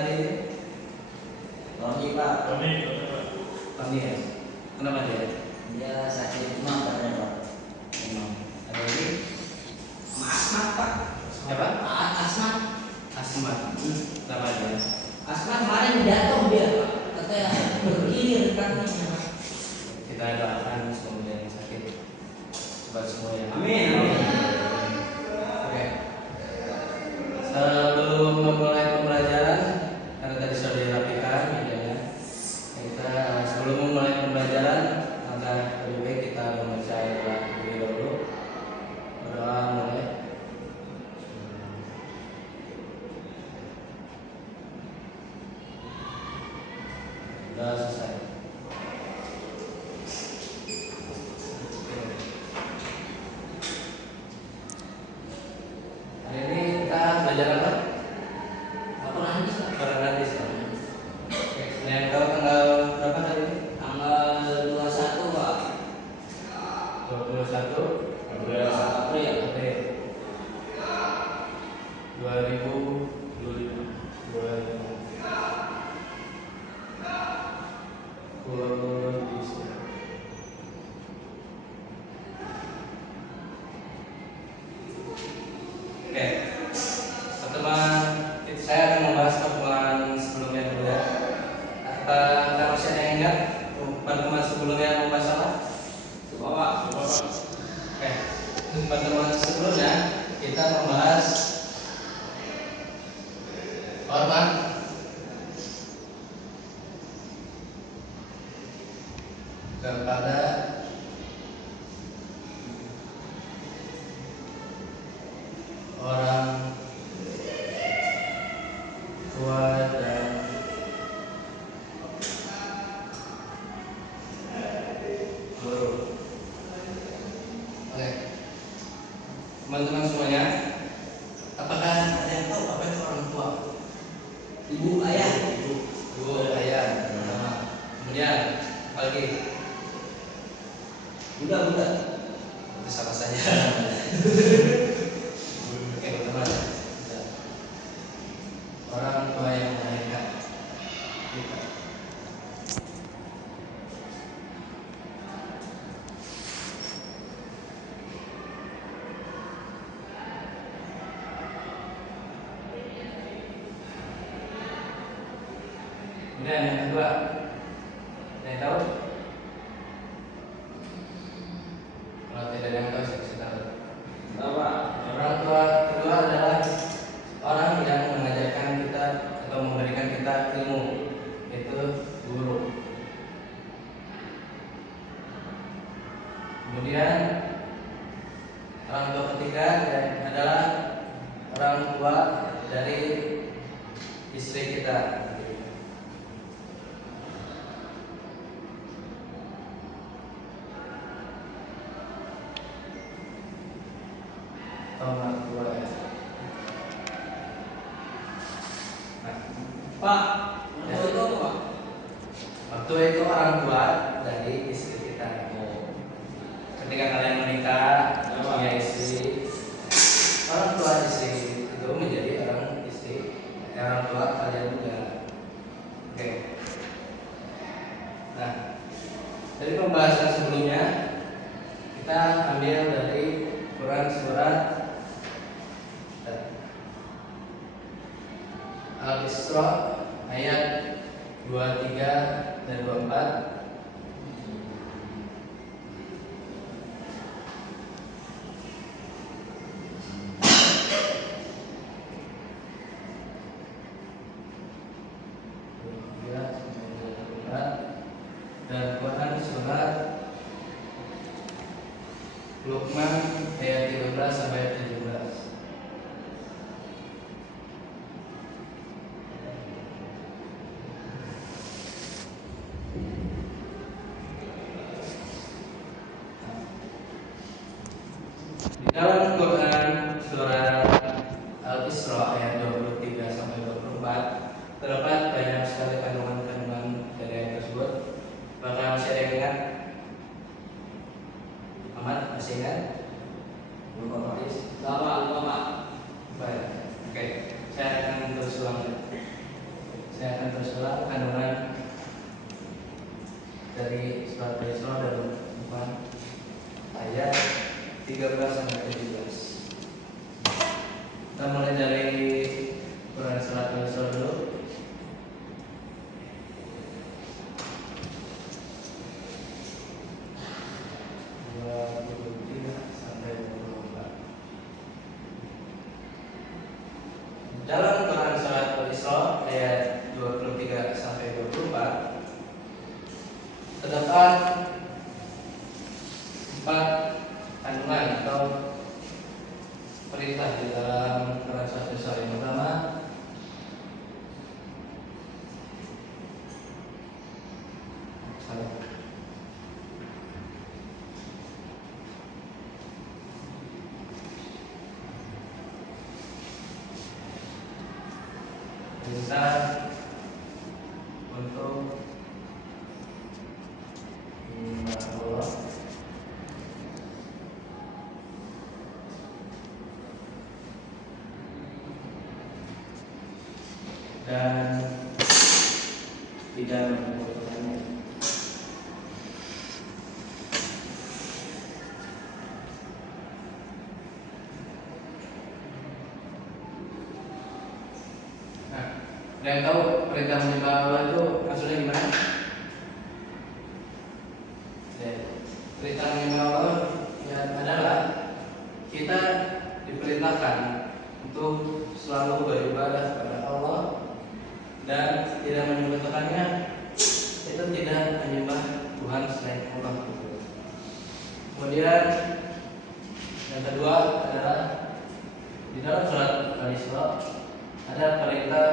hari ini? Tony Pak. Tony ya. Kenapa dia? Dia sakit mah katanya Pak. Memang. Ada lagi? Asma Pak. Siapa? Asma. Asma. Kenapa dia? Asma kemarin jatuh dia Pak. Katanya bergilir kakinya Pak. Kita doakan semoga yang sakit cepat semua ya. Amin. Oke. Sebelum memulai pembelajaran, karena tadi sudah dirapikan medianya, kita sebelum memulai pembelajaran, maka lebih baik kita membaca doa terlebih dahulu. Berdoa mulai. Sudah selesai. Hari ini kita belajar apa? Apa lagi Pak? Quran hadis. Oke. Yang tahu tanggal berapa hari ini? Tanggal 21 Pak. 21 April. April 2020. Oke, pertemuan saya akan membahas pertemuan sebelumnya dulu ya. Kalau masih ada yang ingat pertemuan sebelumnya membahas apa? Bapak. Oke, pertemuan sebelumnya kita membahas hormat kepada orang tua dan guru. Oke, teman-teman semuanya, apakah ada yang tahu apa itu orang tua? Ibu, ayah. Ibu, ayah, pertama. Kemudian apa lagi? Buddha. Itu sama saja. Oke, teman-teman. Orang tua yang melahirkan kita. Kemudian yang kedua, ada yang tahu? Kalau tidak ada yang tahu, saya kasih tahu. Bapak. Orang tua kedua adalah orang yang mengajarkan kita atau memberikan kita ilmu, yaitu guru. Kemudian orang tua ketiga adalah orang tua dari istri kita. Orang tua ya. Nah, Pak. Itu apa Pak? waktu itu orang tua dari istri kita. Ketika kalian menikah, punya istri, orang tua istri itu menjadi orang tua kalian juga. Oke. Nah, dari pembahasan sebelumnya kita ambil dari Quran surat Al-Isra ayat 23 dan 24. Dan Quran surat Luqman ayat 13 sampai 17. Di dalam Quran surat Al-Isra ayat 23 sampai 24 terdapat banyak sekali kandungan-kandungan dari ayat tersebut. Apakah masih ada yang ingat? Ahmad masih ingat? Lupa Pak. Baik. Oke, saya akan terus ulang. adalah kandungan dari surat Al-Isra dan Luqman ayat 13 sampai 17. Kita mulai dari Quran surat Al-Isra dulu. Dalam Quran surat Al-Isra ayat 23 sampai 24 terdapat 4 kandungan atau perintah di dalam Quran surat Al-Isra. Yang pertama, perintah untuk menyembah Allah dan tidak menyebutkannya. Nah, ada yang tahu perintah menyembah Allah itu maksudnya gimana? Ya, perintah menyembah Allah ya adalah kita diperintahkan untuk selalu beribadah kepada Allah dan tidak menyebutkannya, itu tidak menyembah Tuhan selain Allah. Kemudian yang kedua adalah di dalam surat Al-Isra ada perintah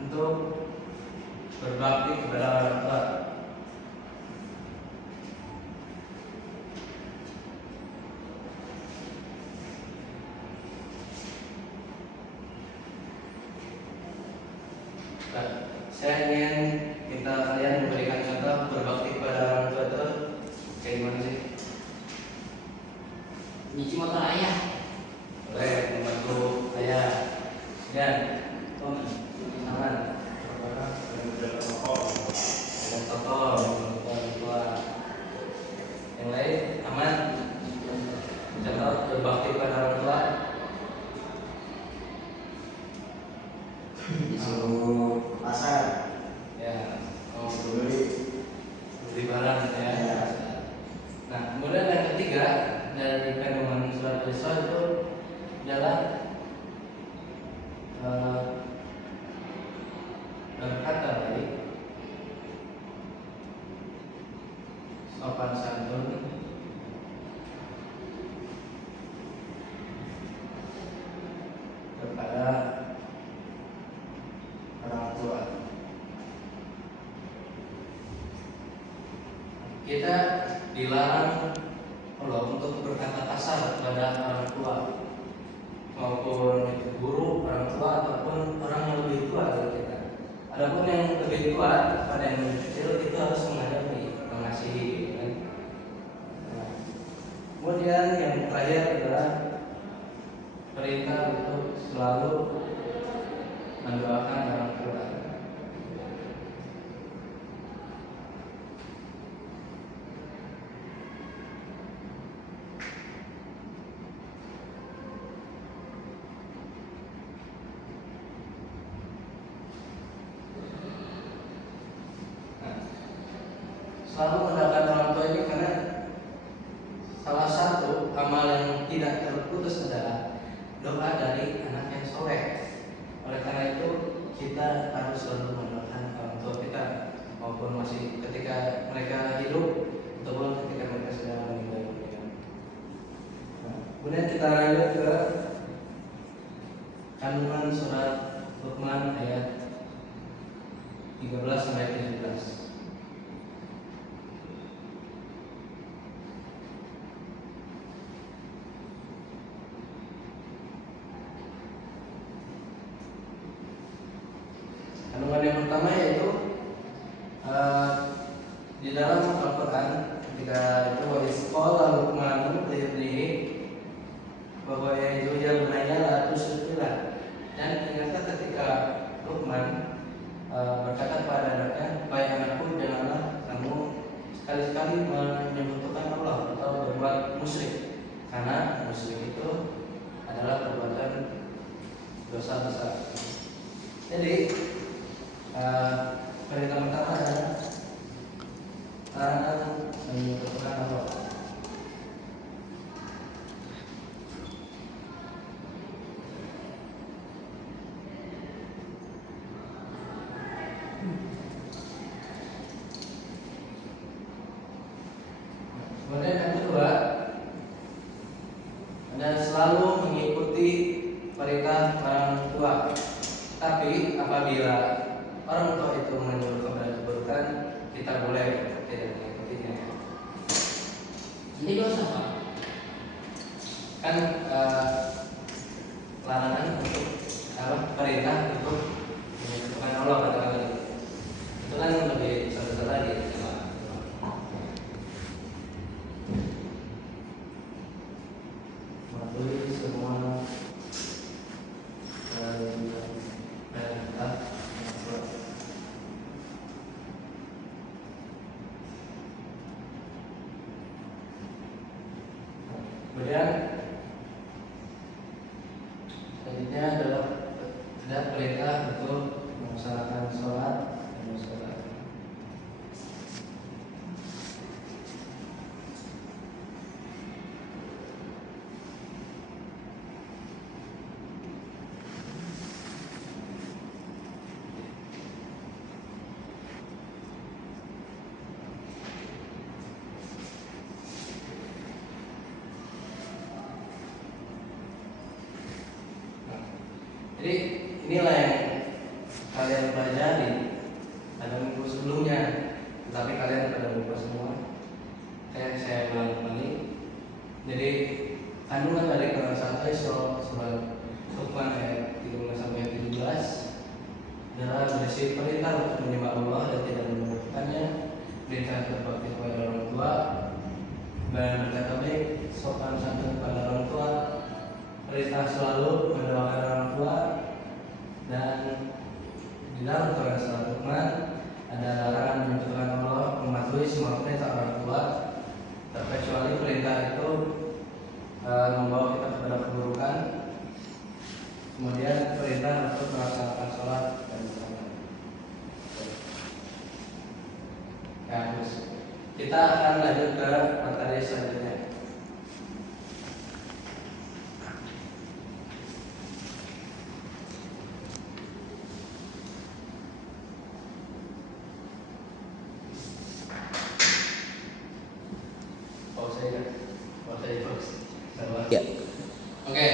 untuk berbakti kepada orang tua. Nah, saya ingin minta kalian memberikan contoh berbakti kepada orang tua itu kayak gimana sih? Nyuci motor ayah. Boleh membantu ayah dan aman. Dan toko orang tua. Yang lain aman. Contoh berbakti kepada orang tua. Disuruh pasar, Ya, mau beli barang ya. Ya. Nah, kemudian yang ketiga dari kandungan surat Al-Isra itu adalah berkata baik, sopan santun, kepada orang tua. Kita dilarang Allah untuk berkata kasar kepada orang tua, maupun itu guru, orang tua ataupun orang yang lebih tua dari kita. Adapun yang lebih tua pada yang lebih kecil itu harus menghadapi, mengasihi. Kan? Nah, kemudian yang terakhir adalah perintah untuk selalu mendoakan orang tua. Selalu mendoakan orang tua ini karena salah satu amal yang tidak terputus adalah doa dari anak yang soleh. Oleh karena itu kita harus selalu mendoakan orang tua kita, maupun masih ketika mereka hidup ataupun ketika mereka sudah meninggal dunia. Nah, kemudian kita lanjut ke kandungan surat Luqman ayat 13 sampai 17. Kandungan yang pertama yaitu di dalam Al-Quran ketika itu wa isqala Luqmanu li ibnihi bahwa itu ya bunayya la tusyrik billah, dan ternyata ketika besar. Jadi perintah pertama adalah larangan menyebutkan Allah. Kemudian yang kedua, Anda selalu mengikuti perintah orang tua. Tapi apabila orang tua itu menyuruh kepada keburukan, kita boleh tidak mengikutinya. Jadi dosa Pak. Kan larangan untuk perintah untuk menyebutkan Allah katakan itu kan lebih besar lagi. Mematuhi semua perintah. Kemudian selanjutnya adalah ada perintah untuk melaksanakan sholat dan sholat. Jadi inilah yang kalian pelajari pada minggu sebelumnya, tetapi kalian pada lupa semua. Saya ulang kembali. Jadi kandungan dari Quran 1 surat Luqman ayat 13 sampai 17 adalah berisi perintah untuk menyembah Allah dan tidak menyembahkannya, perintah berbakti kepada orang tua, dan berkata baik, sopan santun kepada orang tua, perintah selalu mendoakan orang tua, dan di dalam Quran surat Luqman ada larangan menyebutkan Allah, mematuhi semua perintah orang tua, terkecuali perintah itu membawa kita kepada keburukan. Kemudian perintah untuk melaksanakan sholat dan sholat. Ya, terus kita akan lanjut ke materi selanjutnya. Ya. Oke,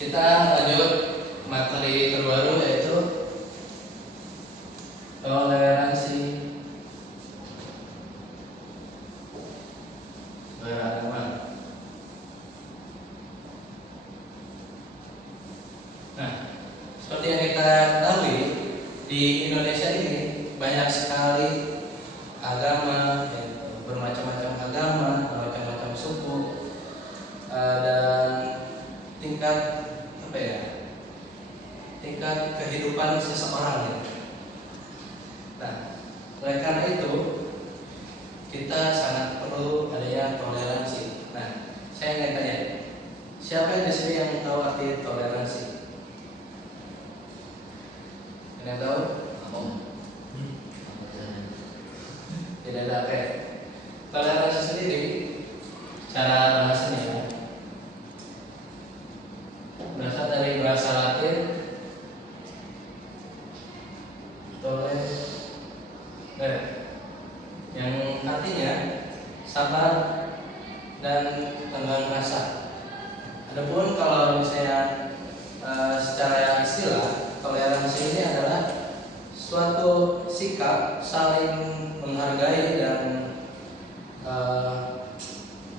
kita lanjut materi terbaru yaitu toleransi beragama. Nah, seperti yang kita ketahui di Indonesia ini banyak sekali agama, bermacam-macam agama, bermacam-macam suku, dan tingkat tingkat kehidupan seseorang. Nah, oleh karena itu kita sangat perlu adanya toleransi. Nah, saya ingin tanya, siapa di sini yang tahu arti toleransi? Yang tahu? Tidak ada apa. Toleransi sendiri cara bahasanya berasal dari bahasa Latin yang artinya sabar dan tenggang rasa. Adapun kalau misalnya secara istilah, toleransi ini adalah suatu sikap saling menghargai dan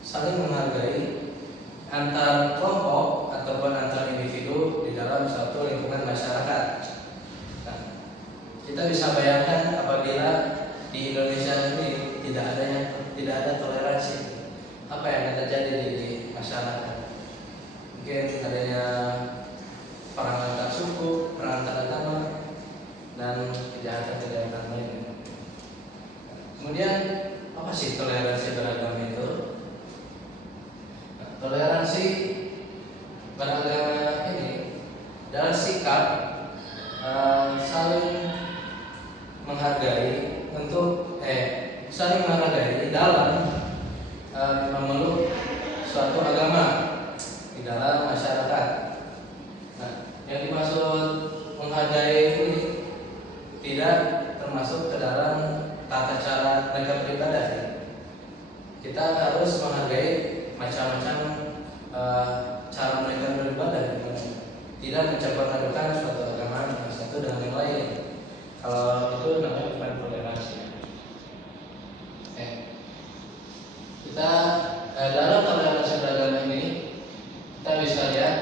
saling menghargai antar kelompok ataupun antar individu di dalam suatu lingkungan masyarakat. Nah, kita bisa bayangkan apabila di Indonesia ini tidak ada toleransi, apa yang akan terjadi di masyarakat? Mungkin adanya perang antar suku, perang antar agama, dan kejahatan-kejahatan lainnya. Kemudian apa sih toleransi beragama itu? Nah, toleransi beragama ini adalah sikap saling menghargai saling menghargai dalam memeluk suatu agama di dalam masyarakat. Nah, yang dimaksud menghargai ini tidak termasuk ke dalam tata cara mereka beribadah. Kita harus menghargai macam-macam cara mereka beribadah, tidak mencampur adukan suatu agama yang satu dengan yang lain. Kalau itu namanya bukan toleransi. Kita dalam toleransi beragama ini kita bisa lihat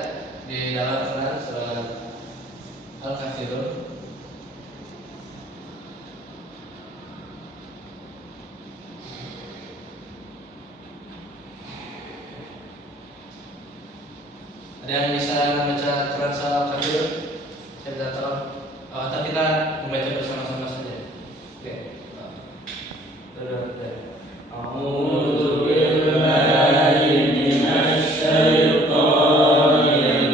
di dalam Quran surat Al-Kafirun. Ada yang bisa membaca Quran surat Al-Kafirun? Saya tidak tahu. Atau kita membaca bersama-sama saja. Oke. A'udzu billahi minasy syaithanir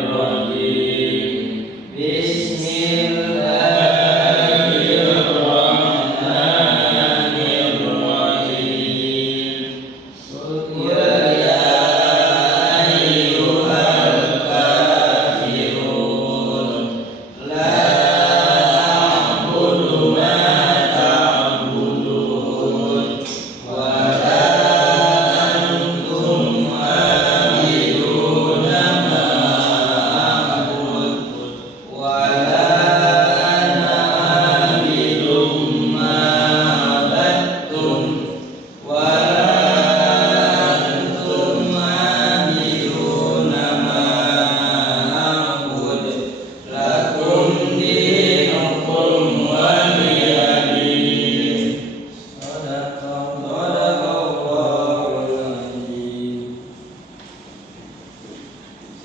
rajim. Bismillahirrahmanirrahim.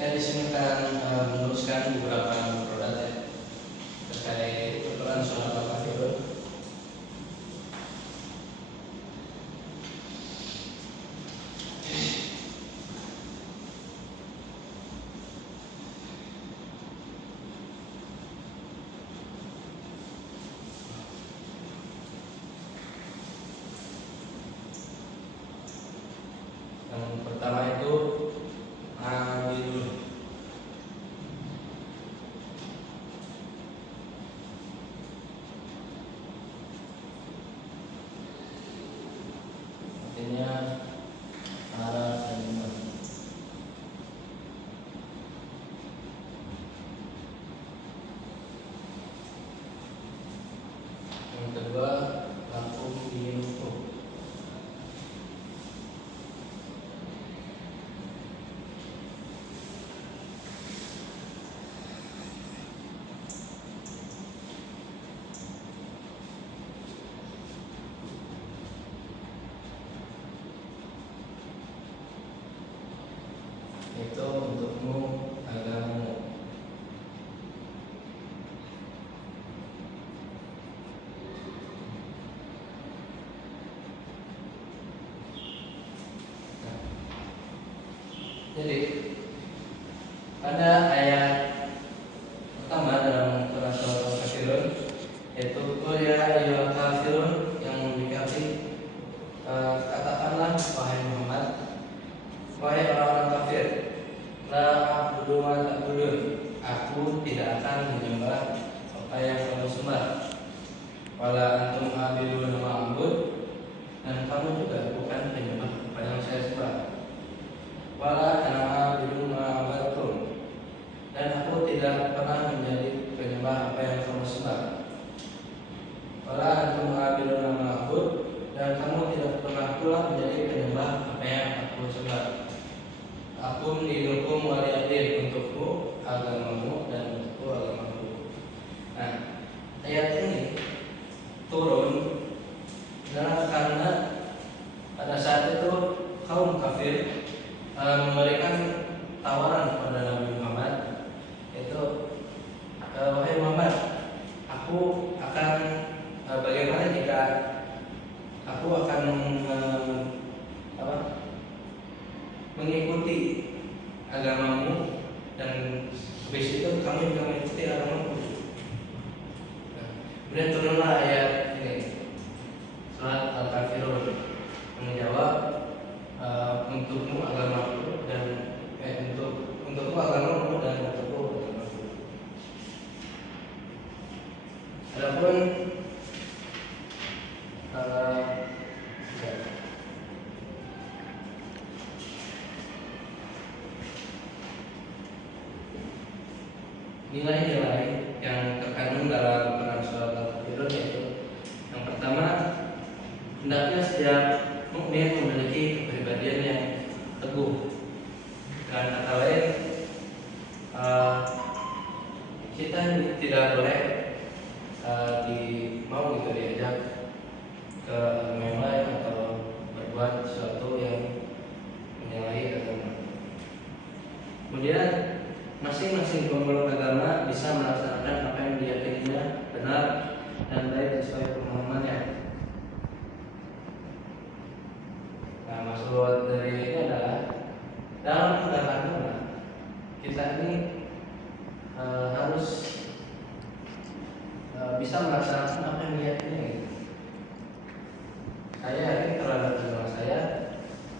Saya di sini akan menuliskan beberapa metode terkait Quran surat Al-Kafirun. Yang pertama itu Abilun. Artinya marah dan iman. Yang kedua lakum dinukum. Itu untukmu agamamu. Jadi pada ayat pertama dalam Quran surat Al-Kafirun, yaitu qul ya ayyuhal kafirun, yang memiliki katakanlah wahai Muhammad, wahai orang-orang kafir, la a'budu ma ta'budun, aku tidak akan menyembah apa yang kamu sembah, wala antum a'budun ma a'bud, dan kamu juga bukan penyembah apa yang saya sembah, wala ana a'budu ma a'badtum, dan aku tidak pernah menjadi penyembah apa yang kamu sembah, wala antum a'budun ma a'bud, dan kamu tidak pernah pula menjadi penyembah apa yang aku sembah. Akum dinukum waliyadin, untukku agamamu dan untukku agamaku. Nah, ayat ini turun adalah karena pada saat itu kaum kafir memberikan tawaran kepada Nabi Muhammad, yaitu wahai Muhammad, aku akan bagaimana jika aku akan mengikuti agamamu dan habis itu kamu juga Kemudian turunlah ayat ini, surat Al-Kafirun, menjawab untukmu agamaku dan untukmu agamamu dan untukku agamaku. Adapun nilai-nilai yang terkandung dalam Quran surat Al-Kafirun yaitu yang pertama, hendaknya setiap mukmin memiliki kepribadian yang teguh. Dengan kata lain, kita tidak boleh diajak ke agama yang lain atau berbuat sesuatu yang menyalahi agama. Kemudian masing-masing pemeluk agama bisa melaksanakan apa yang diyakininya benar dan baik sesuai pemahamannya. Nah, maksud dari ini adalah dalam agama kita ini harus bisa melaksanakan apa yang diyakini. Saya yakin terhadap agama saya,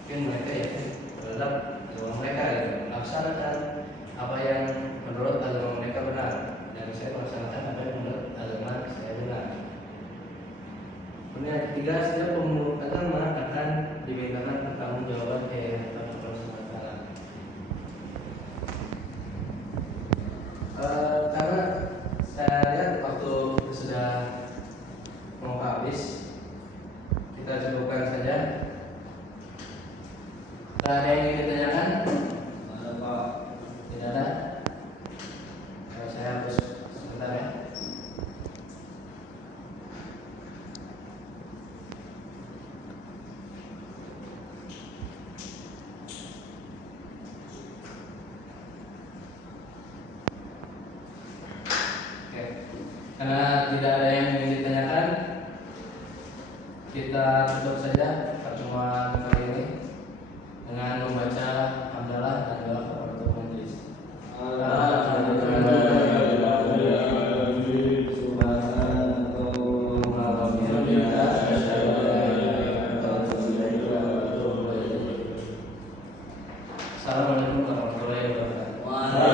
mungkin mereka yakin terhadap agama mereka. Melaksanakan apa yang menurut agama mereka benar, dan saya melaksanakan apa yang menurut agama saya benar. Kemudian yang ketiga, setiap pemeluk agama akan dimintakan pertanggungjawaban ke Allah Subhanahu wa taala. Karena saya lihat waktu sudah mau habis, kita cukupkan saja. Ada yang ingin ditanyakan? Tidak ada. Saya harus sebentar ya. Oke. Karena tidak ada yang ingin ditanyakan, kita tutup saja pertemuan kali ini dengan membaca hamdalah dan doa kafaratul majelis. Assalamualaikum warahmatullahi wabarakatuh.